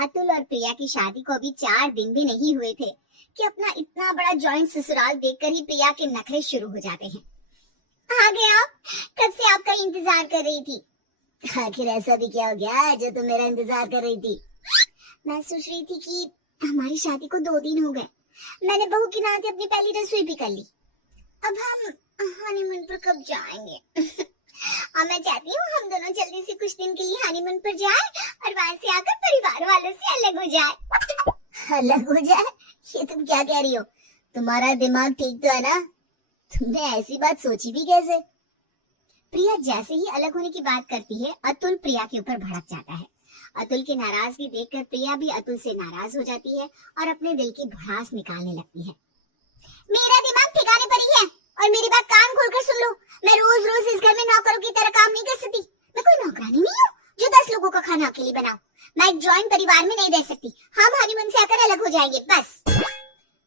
अतुल और प्रिया की शादी को अभी 4 दिन भी नहीं हुए थे कि अपना इतना बड़ा जॉइंट ससुराल देखकर ही प्रिया के नखरे शुरू हो जाते हैं। आ गए आप? कब से आपका इंतजार कर रही थी। आखिर ऐसा भी क्या हो गया जो तुम मेरा इंतजार कर रही थी? मैं सोच रही थी कि हमारी शादी को 2 दिन हो गए। मैंने बहू के नाते अपनी पहली रसोई भी कर ली। अब हम हनीमून पर कब जाएंगे? और मैं चाहती हूँ हम दोनों जल्दी से कुछ दिन के लिए हनीमून पर जाएं और वहां से आकर परिवार वालों से अलग हो जाए। अलग हो जाए? ये तुम क्या कह रही हो? तुम्हारा दिमाग ठीक तो है ना? तुमने ऐसी बात सोची भी कैसे? प्रिया जैसे ही अलग होने की बात करती है, अतुल प्रिया के ऊपर भड़क जाता है। अतुल की नाराजगी देखकर प्रिया भी अतुल से नाराज हो जाती है और अपने दिल की भड़ास निकालने लगती है। मेरा दिमाग ठिकाने पर ही है और मेरी बात कान खोलकर सुन लो। मैं रोज रोज इस घर में नौकरों की तरह काम नहीं कर सकती। मैं कोई नौकरानी नहीं हूँ जो 10 लोगों का खाना अकेली बनाऊं। मैं एक जॉइंट परिवार में नहीं रह सकती। हम हनीमून से आकर अलग हो जाएंगे बस।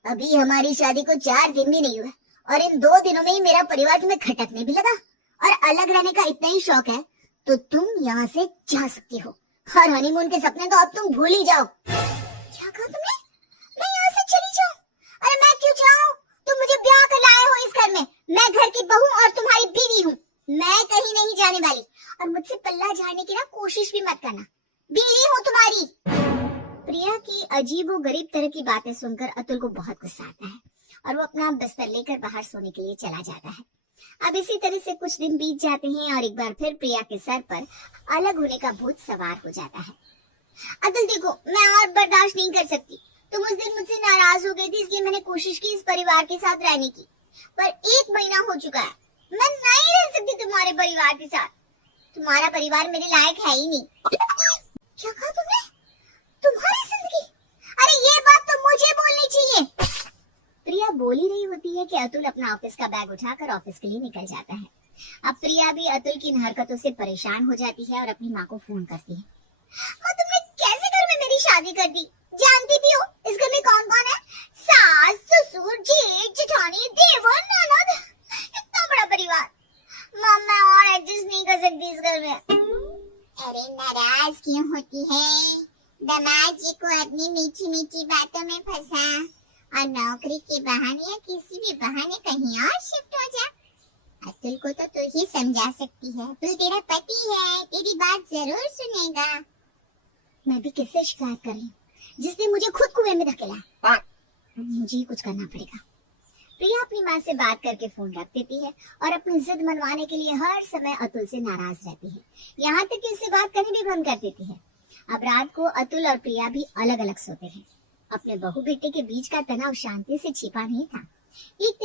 अभी हमारी शादी को 4 दिन भी नहीं हुआ और इन 2 दिनों में ही मेरा परिवार तुम्हें खटकने भी लगा और अलग रहने का इतना ही शौक है तो तुम यहाँ से जा सकती हो और हनीमून के सपने तो अब तुम भूल ही जाओ। क्या कहा तुमने? मैं यहाँ से चली जाऊँ? अरे मैं क्यों जाऊँ? तुम मुझे ब्याह कर लाए हो इस घर में। मैं घर की बहू और तुम्हारी बीवी हूँ। मैं कहीं नहीं जाने वाली और मुझसे पल्ला झाड़ने की ना कोशिश भी मत करना। बीवी हूँ तुम्हारी। प्रिया की अजीबो गरीब तरह की बातें सुनकर अतुल को बहुत गुस्सा आता है और वो अपना बिस्तर लेकर बाहर सोने के लिए चला जाता है। अब इसी तरह से कुछ दिन बीत जाते हैं और एक बार फिर प्रिया के सर पर अलग होने का भूत सवार हो जाता है। अतुल देखो, मैं और बर्दाश्त नहीं कर सकती। तुम उस दिन मुझसे नाराज हो गई थी इसलिए मैंने कोशिश की इस परिवार के साथ रहने की, पर 1 महीना हो चुका है। मैं नहीं रह सकती तुम्हारे परिवार के साथ। तुम्हारा परिवार मेरे लायक है ही नहीं। क्या कहा तुमने? तुम्हारी जिंदगी? अरे ये बात तो मुझे बोलनी चाहिए। प्रिया बोल ही रही होती है कि अतुल अपना ऑफिस का बैग उठाकर ऑफिस के लिए निकल जाता है। अब प्रिया भी अतुल की इन हरकतों से परेशान हो जाती है और अपनी माँ को फोन करती है। माँ, तुमने कैसे घर में मेरी शादी कर दी? जानती भी हो इस घर में कौन कौन है? सास, ससुर, जेठ, जेठानी, देवर, ननद, इतना बड़ा परिवार। माँ, मैं और एडजस्ट नहीं कर सकती इस घर में। अरे नाराज क्यों होती है? दामाद जी को अपनी मीठी मीठी बातों में फंसा और नौकरी के बहाने या किसी भी बहाने कहीं और शिफ्ट हो जा। अतुल को तो तू ही समझा सकती है। तू तेरा पति है, तेरी बात जरूर सुनेगा। मैं भी किससे शिकायत कर रही हूँ जिसने मुझे खुद कुएं में धकेला। मुझे ही कुछ करना पड़ेगा। प्रिया अपनी माँ से बात करके फोन रख देती है और अपनी जिद मनवाने के लिए हर समय अतुल से नाराज रहती है। यहाँ तक कि उससे बात करनी भी बंद कर देती है। अब रात को अतुल और प्रिया भी अलग अलग सोते हैं। अपने बहू बेटे के बीच का तनाव शांति से छिपा नहीं था। एक